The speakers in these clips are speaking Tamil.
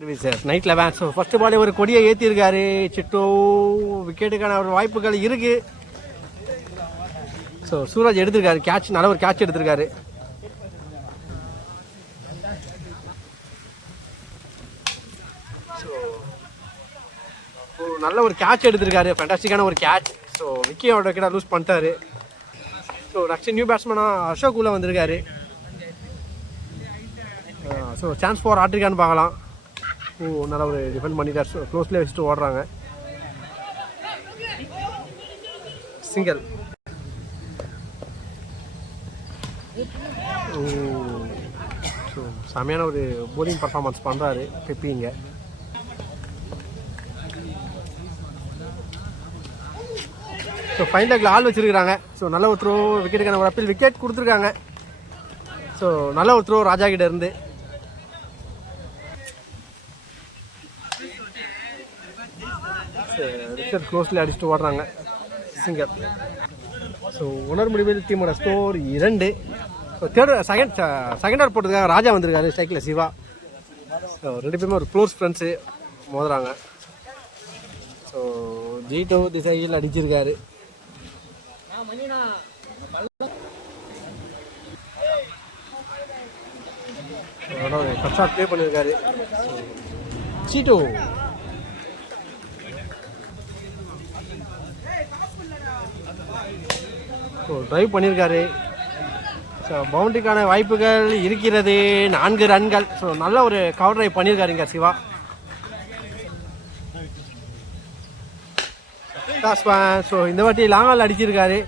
சார் நைட்டில் வேன். ஸோ ஃபஸ்ட்டு பாலே ஒரு கொடியை ஏற்றிருக்காரு சிட்டு. விக்கெட்டுக்கான ஒரு வாய்ப்புகள் இருக்குது. ஸோ சூரஜ் எடுத்திருக்காரு கேட்ச், நல்ல ஒரு கேட்ச் எடுத்திருக்காரு. ஸோ நல்ல ஒரு கேட்ச் எடுத்திருக்காரு, ஃபேண்டாஸ்டிக்கான ஒரு கேட்ச். ஸோ விக்கியோட விக்கெட்டை லூஸ் பண்ணிட்டாரு. ஸோ நெக்ஸ்ட் நியூ பேட்ஸ்மேனாக அசோக் உள்ள வந்திருக்காரு. ஸோ சான்ஸ் ஃபார் ஆட்டிருக்கான்னு பார்க்கலாம். நல்லா ஒரு டிஃபெண்ட் பண்ணிட்டார். க்ளோஸ்லேயே வச்சுட்டு ஓடுறாங்க. சிங்கிள். ஸோ செமையான ஒரு போலிங் பர்ஃபார்மன்ஸ் பண்ணுறாரு பெப்பிங்க. ஸோ ஃபைன் லெக்கில் ஆள் வச்சுருக்கிறாங்க. ஸோ நல்ல ஒரு த்ரோ, விக்கெட்டுக்கான ஒரு அப்பீல், விக்கெட் கொடுத்துருக்காங்க. ஸோ நல்ல ஒரு த்ரோ ராஜா கிட்ட இருந்து. ரிச்சர்ட் க்ளோஸ்லி அடிச்சுட்டு ஓடுறாங்க. சிங்கர். ஸோ உணர் முடிவில் டீமோட ஸ்கோர் 2. ஸோ செகண்ட் ஓவர் போட்டதுக்காக ராஜா வந்திருக்காரு ஸ்ட்ரைக்கில் சிவா. ஸோ 2 பேருமே ஒரு க்ளோஸ் ஃப்ரெண்ட்ஸு மோதுறாங்க. ஸோ ஜீட்டோ திசையில் அடிச்சிருக்காரு. ஃபர்ஸ்ட் ஷாட் ப்ளே பண்ணியிருக்காரு சீட்டோ. ஸோ ட்ரைவ் பண்ணியிருக்காரு. ஸோ பவுண்டரிக்கான வாய்ப்புகள் இருக்கிறது. 4 ரன்கள். ஸோ நல்ல ஒரு கவர் ட்ரைவ் பண்ணியிருக்காருங்க சிவா. ஸோ இந்த வாட்டி லாங்கால் அடிச்சிருக்காரு.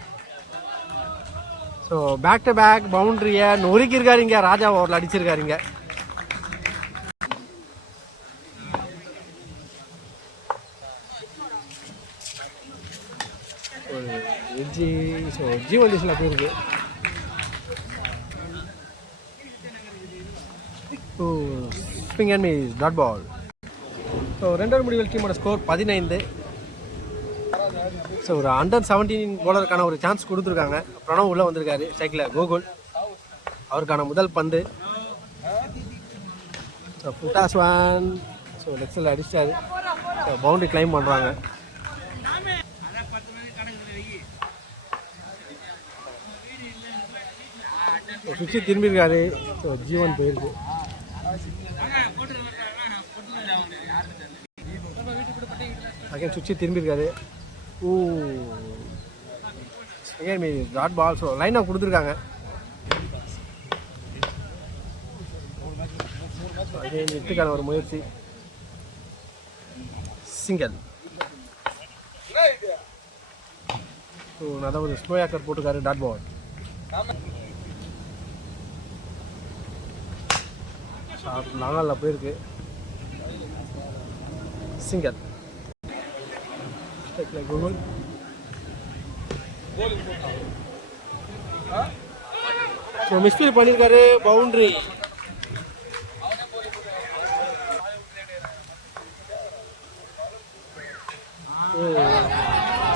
ஸோ பேக் டு பேக் பவுண்டரியை நொறுக்கியிருக்காருங்க. ராஜா ஓவரில் அடிச்சிருக்காருங்க. ஸோ ஜீவன் டிஷில் போயிருக்கு. ஸ்பிங் and miss dot ball. So 2 முடிவில் டீமோட ஸ்கோர் 15. ஸோ ஒரு அண்டர் 17 போலருக்கான ஒரு சான்ஸ் கொடுத்துருக்காங்க. பிரணவ் உள்ளே வந்திருக்காரு ஸ்ட்ரைக்கில். கோகுல் அவருக்கான முதல் பந்து. ஸோ புட்டாஸ்வான் ஸோ லெக்ஸில் அடிச்சாரு. பவுண்டரி கிளைம் பண்ணுறாங்க. சுற்றி திரும்பியிருக்காரு. ஸோ ஜீவன் போயிருக்கு. அகைன் சுற்றி திரும்பியிருக்காரு. Dot ball. ஸோ லைனாக கொடுத்துருக்காங்க. எட்டுக்கான ஒரு முயற்சி. சிங்கிள். ஸோ நல்ல ஒரு ஸ்லோ ஏக்கர் போட்டுருக்காரு. Dot ball. லாங்காலில் போயிருக்கு. சிங்கர். கூகுள். ஸோ மிஸ்ஃபீல் பண்ணியிருக்காரு. பவுண்ட்ரி.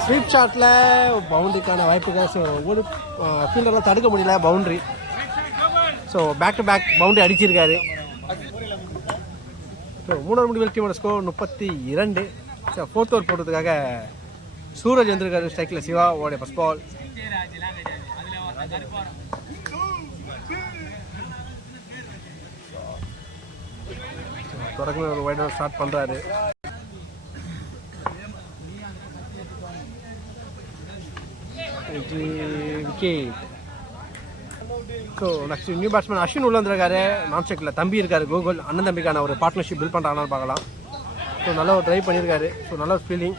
ஸ்வீப் ஷாட்டில் பவுண்டரிக்கான வாய்ப்புகள். ஸோ ஒரு ஃபீல்டெல்லாம் தடுக்க முடியல. Boundary. So back to back boundary அடிச்சிருக்காரு. ஸோ 3 முடிவில் டீமோட ஸ்கோர் 32. ஸோ 4th ஓவர் போடுறதுக்காக சூரஜ் வந்திருக்காரு ஸ்ட்ரைக்கில் சிவா. ஓடைய first ball. தொடக்கமே ஒரு வைட் ஸ்டார்ட் பண்ணுறாரு. Wicket. So next new batsman Ashwin உள்ள வந்துருக்காரு. நான் ஸ்ட்ரைக்கில் தம்பி இருக்காரு கோகுல். அண்ணன் தம்பிக்கான ஒரு பார்ட்னர்ஷிப் பில்ட் பண்ணுறாங்கன்னு பார்க்கலாம். ஸோ நல்லா ஒரு ட்ரை பண்ணியிருக்காரு. ஸோ நல்ல ஒரு feeling.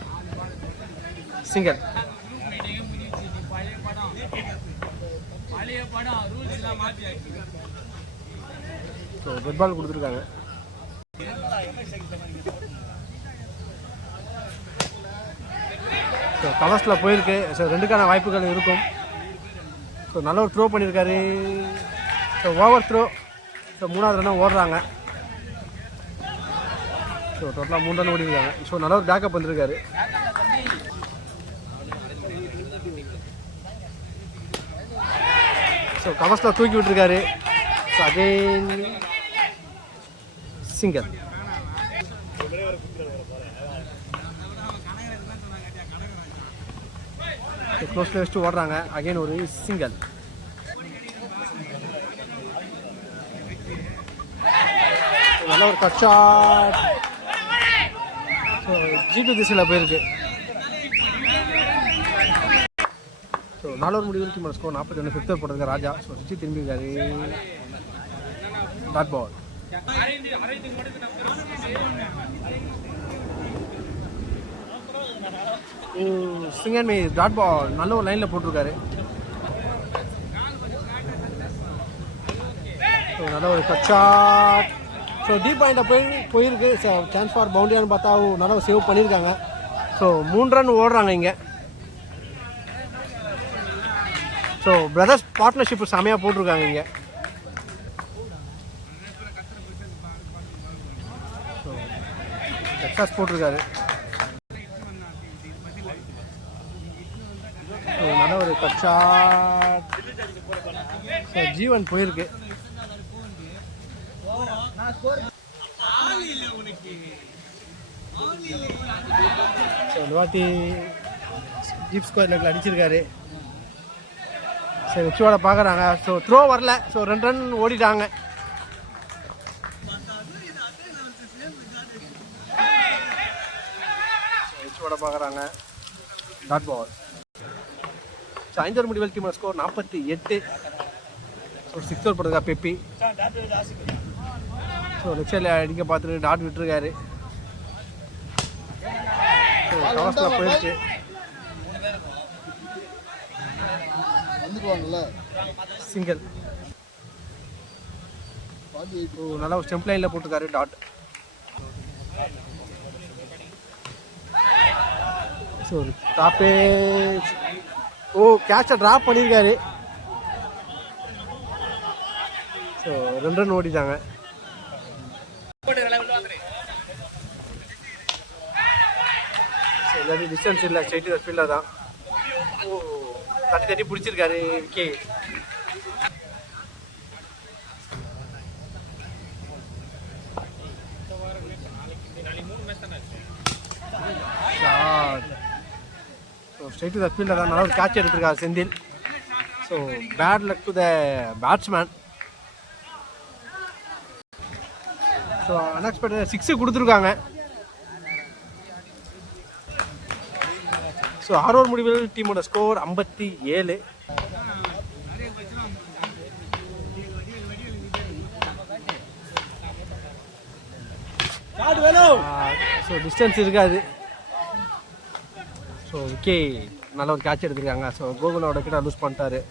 Singer. So red ball கொடுத்துருக்காங்க. ஸோ கவர்ஸில் போயிருக்கு. ஸோ 2க்கான வாய்ப்புகள் இருக்கும். ஸோ நல்ல ஒரு த்ரோ பண்ணியிருக்காரு. So over throw. ஸோ 3வது ரன்னும் ஓடுறாங்க. ஸோ டோட்டலாக 3 ரன் ஓடிருக்காங்க. ஸோ நல்ல ஒரு பேக்கப் வந்திருக்காரு. ஸோ கவர்ஸில் தூக்கி விட்டுருக்காரு. So again singer. க்ளோஸில் வச்சுட்டு ஓடுறாங்க. அகைன் ஒரு சிங்கிள். நல்ல ஒரு கட் ஷாட். ஸோ ஜீட்டு திசையில் போயிருக்கு. ஸோ 4 ஓவர் முடிவில் டீமோட ஸ்கோர் 41. 5th ஓவர் போட்டிருக்காரு ராஜா. ஸோ சுற்றி திரும்பியிருக்காரு. Dot ball. சிங்கன் மே டாட் பால் நல்ல ஒரு லைனில் போட்டிருக்காரு. ஸோ நல்ல ஒரு கட் ஷாட். ஸோ டீப் பாயிண்ட்டை போயிருக்கு. சான்ஸ் ஃபார் பவுண்டரியான்னு பார்த்தா நல்லா சேவ் பண்ணியிருக்காங்க. ஸோ 3 ரன் ஓடுறாங்க இங்கே. ஸோ பிரதர்ஸ் பார்ட்னர்ஷிப் செமையாக போட்டிருக்காங்க இங்கே. ஸோ டெக்சாஸ் போட்டிருக்காரு. ஸோ நல்ல ஒரு கட் ஷாட். ஸோ ஜீவன் போயிருக்கு. ஸோ இந்த வாட்டி ஜீப் ஸ்கொயர் லெக்கில் அடிச்சிருக்காரு. சரி உச்சியோட பார்க்குறாங்க. ஸோ த்ரோ வரல. ஸோ 2 ரன் ஓடிட்டாங்க. உச்சியோட பார்க்குறாங்க. Dot ball. ஸோ 5 ஓவர் முடிவில் டீமோட ஸ்கோர் 48. ஸோ 6th ஓவர் போடுறதா பெப்பி. ஸோ லெஃப்ட் சைடில் அடிக்க பார்த்துட்டு டாட் விட்டுருக்காரு. ஸோ கவர்ஸில் போயிடுச்சு. சிங்கிள். நல்லா ஒரு ஸ்டெம்ப் லைனில் போட்டிருக்காரு டாட். ஸோ டாப்பே. கேட்சை ட்ராப் பண்ணியிருக்காரு. ஸோ 2 ரன் ஓடிட்டாங்க. எல்லாரும் டிஸ்டன்ஸ் இல்லை. ஸ்ட்ரைட்டு ஃபீல்டர் தான். தட்டி பிடிச்சிருக்காரு Vicky. So straight the fielder தான். நல்லா ஒரு கேட்ச் எடுத்திருக்காரு Senthil. So bad luck to the batsman. So unexpected 6 கொடுத்துருக்காங்க. ஸோ 6 ஓவர் முடிவில் டீமோட ஸ்கோர் 57. ஸோ டிஸ்டன்ஸ் இருக்காது. ஸோ விக்கி நல்ல ஒரு கேட்ச் எடுத்துருக்காங்க. ஸோ கோகுலோட கிட்ட லூஸ் பண்ணிட்டாரு.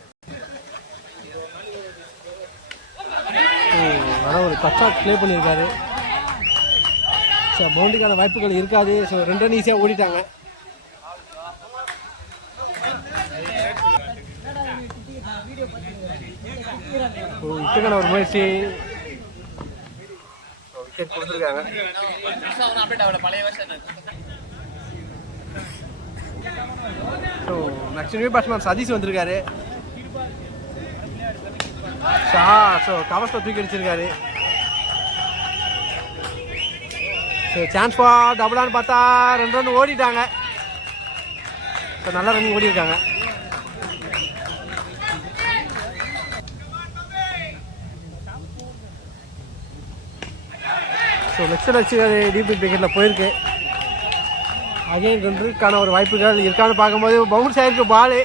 நல்லா ஒரு கட் ஷாட் ப்ளே பண்ணியிருக்காரு. ஸோ பவுண்டரிக்கான வாய்ப்புகள் இருக்காது. ஸோ 2 ரன் ஈஸியாக ஓடிட்டாங்க. இட்டுக்கான ஒரு முயற்சி. விக்கெட் கொடுத்துருக்காங்க. So next new batsman Satish வந்திருக்காரு. ஸோ கவர்ஸில் தூக்கி அடிச்சிருக்காரு. ஸோ சான்ஸ் ஃபார் டபுளான்னு பார்த்தா 2 ரன் ஓடிட்டாங்க. ஸோ நல்லா ரன்னிங் ஓடி இருக்காங்க. ஸோ நெக்ஸ்ட் வச்சு டிபி விக்கெட்டில் போயிருக்கு. அகைன் 2 ரன்னுக்கான ஒரு வாய்ப்புகள் இருக்கான்னு பார்க்கும்போது பவுன்ஸ் ஆகிருக்கு பாலு.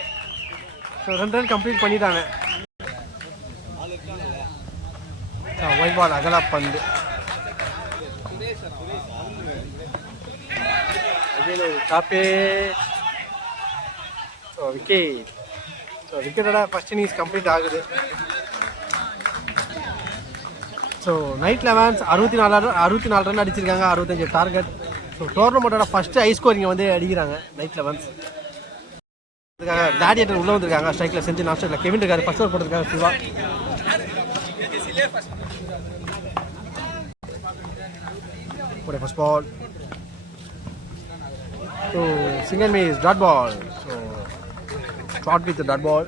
ஸோ 2 ரன் கம்ப்ளீட் பண்ணிட்டாங்க. ஒயிட் பால் அகலா பந்து. டாப்பே. So wicket. ஸோ விக்கெட்டோட ஃபர்ஸ்ட் இன்னிங்ஸ் கம்ப்ளீட் ஆகுது. ஸோ நைட் 11 64 ரன் அடிச்சிருக்காங்க. 65 டார்கெட். ஸோ டோர்னமெண்ட்டோட ஃபஸ்ட்டு ஹை ஸ்கோரிங்கை வந்து அடிக்கிறாங்க நைட் 11. அதுக்காக கிளாடியேட்டர் உள்ளே வந்திருக்காங்க. ஸ்ட்ரைக்கில் செஞ்சு நான் ஸ்ட்ரைக்கில் கெவின் இருக்காரு. ஃபர்ஸ்ட் ஓவர் போட்டிருக்காங்க Siva. First ball. So single miss dot ball. So short with dot ball.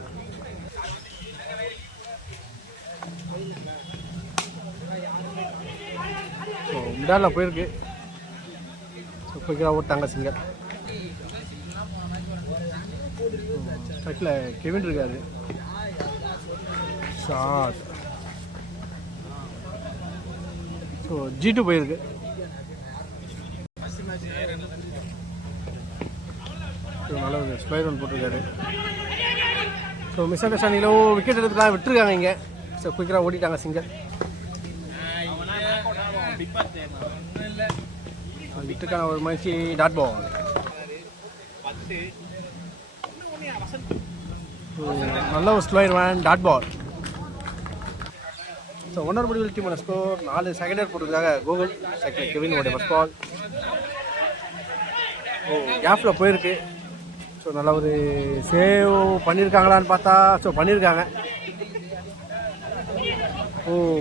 So மிடாலில் போயிருக்கு. குயிக்காக ஓட்டாங்க சிங்கர். ஸ்ட்ரைக்கில் கெவின் இருக்காரு. ஷாட். ஸோ G2 போயிருக்கு. நல்ல ஒரு ஸ்பைர் ஒன் போட்டிருக்காரு. ஸோ மிஸ் அண்டர்ஸ்டாண்டிங்கில் விக்கெட் எடுத்துக்கலாம் விட்டுருக்காங்க இங்கே. ஸோ குயிக்கராக ஓடிட்டாங்க சிங்கர். விட்டுருக்கான ஒரு மனுஷி டாட் பால். நல்ல ஒரு slower man dot ball. So ஒன்னர் முடிவில் டீமோட ஸ்கோர் 4 செகண்டர் போட்டதுக்காக கூகுள் செகண்ட் கெவினோட ஃபர்ஸ்ட் பால். கேஃபில் போயிருக்கு. ஸோ நல்ல ஒரு சேவ் பண்ணியிருக்காங்களான்னு பார்த்தா ஸோ பண்ணியிருக்காங்க.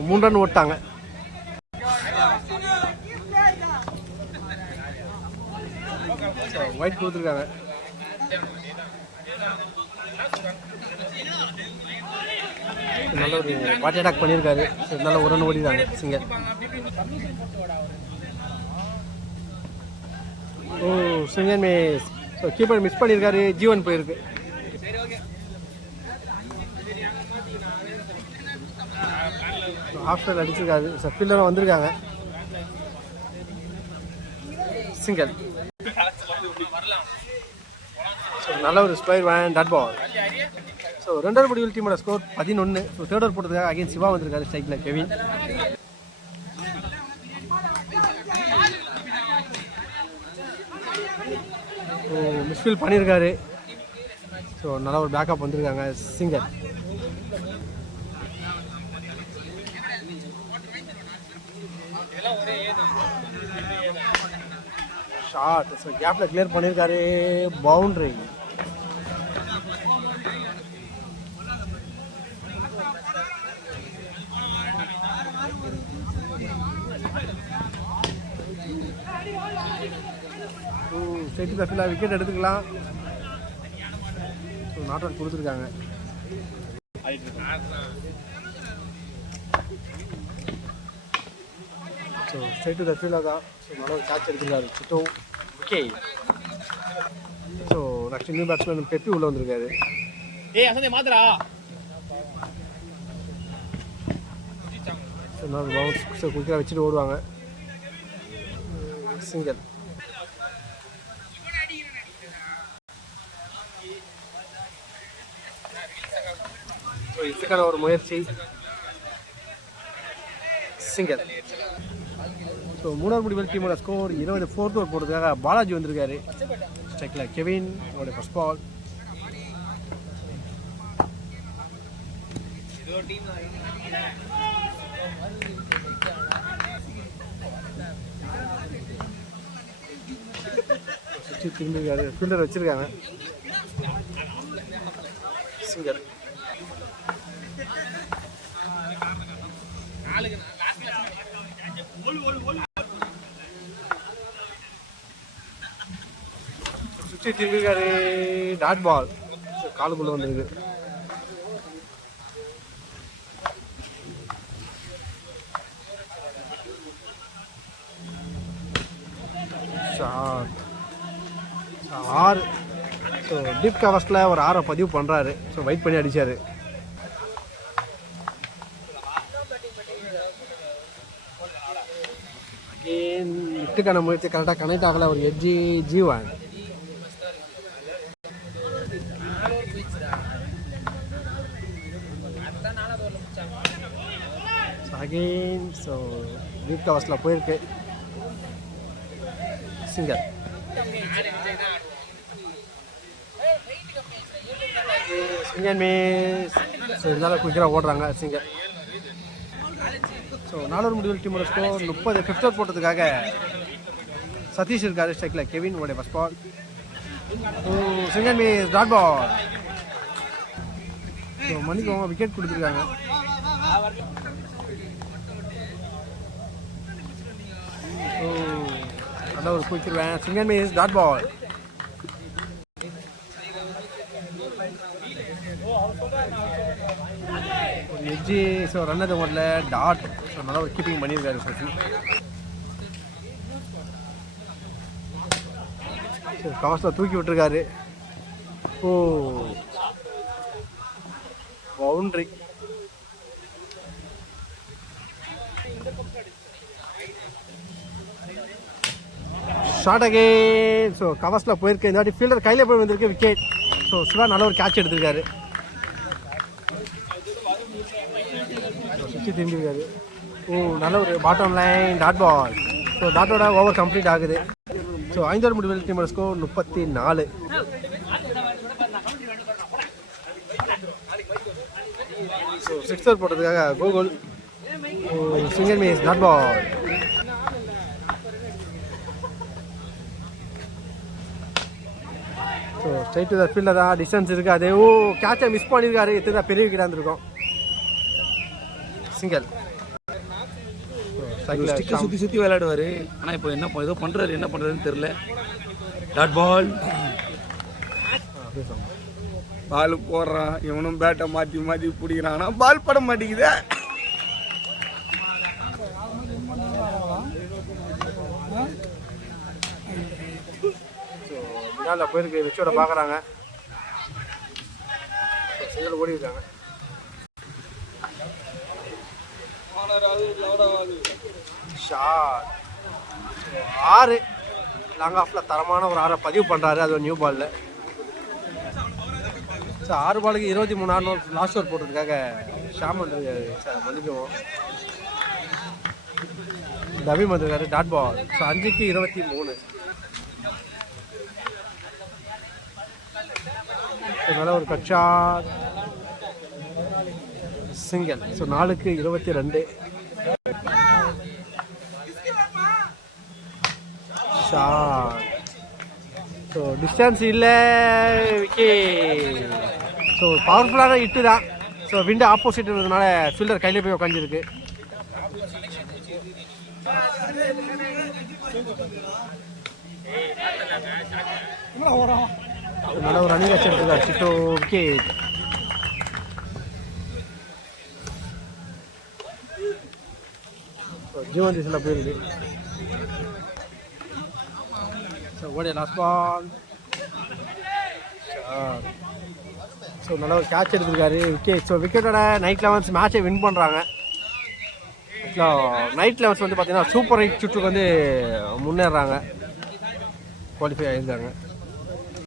3 ரன் ஓட்டாங்க. ஒயிட் கொடுத்துருக்காங்க. நல்ல ஒரு பாட்டி அட்டாக் பண்ணியிருக்காரு. நல்ல ஒரு ரன் ஓடிதாங்க single. Single miss. Keeper miss பண்ணியிருக்காரு. G1 போயிருக்கு. ஆஃப் சைட் அடிச்சிருக்காரு. ஃபீல்டராக வந்திருக்காங்க. சிங்கர். நல்ல ஒரு ஸ்பைர் வேன் டாட் பால். ஸோ 2வது முடிவில் டீமோட ஸ்கோர் 11. ஸோ 3rd ஓவர் போட்டதுக்காக அகைன் சிவா வந்திருக்காரு ஸ்ட்ரைக்கில் கெவின். மிஸ்ஃபீல் பண்ணியிருக்காரு. ஸோ நல்ல ஒரு பேக்கப் வந்திருக்காங்க சிங்கர். ஷாட். ஸோ கேப்பில் கிளியர் பண்ணியிருக்காரு. பவுண்ட்ரி. ஸ்ட்ரைட் தஃபில் விக்கெட் எடுத்துக்கலாம். ஸோ நாட் அவுட் கொடுத்துருக்காங்க. ஸோ ஸ்ட்ரைட் டு தஃபில் தான். ஸோ நல்ல ஒரு கேட்ச் எடுத்துருக்காரு சிட்டோ. Okay. So next new batsman பெப்பி உள்ள வந்திருக்காரு. ஸோ நல்ல பவுன்ஸ். ஸோ குயிக்காக வச்சுட்டு ஓடுவாங்க சிங்கர். இதுக்கான ஒரு முயற்சி சிங்கர். ஸோ 3வது முடிவில் டீமோட ஸ்கோர் 20. 4th ஓவர் போடுறதுக்காக பாலாஜி வந்திருக்காரு ஸ்ட்ரைக்கில் கெவின் ஓட ஃபர்ஸ்ட் பால். திரும்பிருக்காரு. ஃபீல்டர் வச்சிருக்காங்க சிங்கர். சுற்றி திரும்பிருக்காரு. Dot ball. காலுக்குள்ள வந்துருக்கு. ஷாட். 6. ஸோ டீப் கவர்ஸில் ஒரு 6 பதிவு பண்ணுறாரு. ஸோ வெயிட் பண்ணி அடித்தார். அகெயின் விட்டுக்கான முயற்சி கரெக்டாக கனெக்ட் ஆகலை. ஒரு edge G1. Again so deep கவர்ஸில் போயிருக்கு சிங்கர். Single miss. ஸோ இருந்தாலும் குயிக்கராக ஓடுறாங்க சிங்கர். ஸோ 4வது முடிவில் டீமோட ஸ்கோர் 30. 5th ஓவர் போட்டதுக்காக சதீஷ் இருக்காரு ஸ்ட்ரைக்கில் கெவின் ஓட first ball. Single miss dot ball. So மணிக்கு விக்கெட் கொடுத்துருக்காங்க. நல்ல ஒரு குயிக்கிருவேன். Single miss dot ball. ஒரு எட்ஜி. ஸோ ரன் அது முதல்ல டாட். ஸோ நல்லா ஒரு கீப்பிங் பண்ணியிருக்காரு சசி. கவர்ஸில் தூக்கி விட்டுருக்காரு. ஓ, பவுண்ட்ரி. Short again. ஸோ கவர்ஸில் போயிருக்கு. இந்த வாட்டி ஃபீல்டர் கையில் போய் வந்திருக்கு, விக்கெட். ஸோ சிவா நல்ல ஒரு கேட்ச் எடுத்திருக்காரு. சுற்றி திரும்பியிருக்காரு. ஓ, நல்ல ஒரு bottom line dot ball. So டாட்டோட ஓவர் கம்ப்ளீட் ஆகுது. ஸோ 5 ஓவர் முடிவில் டீமோட ஸ்கோர் 34. ஸோ 6 ஓவர் போட்டதுக்காக Gokul. Single miss dot ball. So straight to the fielder தான், டிஸ்டன்ஸ் இருக்குது. அதே ஓ, கேட்சை மிஸ் பண்ணியிருக்காரு. எத்தனை பெரிய விக்கெட்டாக இருந்திருக்கும். சிங்கிள். ஸ்டிக்கை சுற்றி சுற்றி விளையாடுவார். ஆனால் இப்போ என்ன ஏதோ பண்ணுறாரு, என்ன பண்ணுறதுன்னு தெரில. Dot ball. பால் போடுறான், இவனும் பேட்டை மாற்றி மாற்றி பிடிக்கிறான். ஆனால் பால் பட மாட்டேங்குது. ஸோ போயிருக்கு, வச்சோட பார்க்குறாங்க. சிங்கிள் ஓடி இருக்காங்க. ஷாட். 6 லாங் ஆஃபில் தரமான ஒரு 6 பதிவு பண்ணுறாரு. அது ஒரு நியூ பாலில். ஸோ 6 பாலுக்கு 23 ரன் லாஸ்ட் ஓவர் போட்டதுக்காக ஷாம் வந்துருக்காரு. சார் மன்னிக்கவும், நவீன் வந்துருக்காரு. Dot ball. ஸோ 5க்கு 23. நல்ல ஒரு கட் ஷாட். சிங்கிள். ஸோ 4க்கு 22. ஷாட். ஸோ டிஸ்டன்ஸ் இல்லை, விக்கெட். ஸோ பவர்ஃபுல்லான ஹிட்டு தான். ஸோ விண்டு ஆப்போசிட் இருந்ததுனால ஃபீல்டர் கையில் போய் உட்காந்துருக்கு. நல்ல ஒரு ரன்னிங் வச்சு எடுத்துருக்காரு சிட்டோ. விக்கெட். ஜீவன் திசில் போயிருக்கு. ஸோ ஓடிய லாஸ்ட் பால். ஸோ நல்ல ஒரு கேட்ச் எடுத்திருக்காரு. விக்கெட். ஸோ விக்கெட்டோட நைட் 11 மேட்சை வின் பண்ணுறாங்க. நைட் 11 வந்து பார்த்தீங்கன்னா சூப்பர் 8 சுற்றுக்கு வந்து முன்னேறாங்க, குவாலிஃபை ஆகியிருக்காங்க.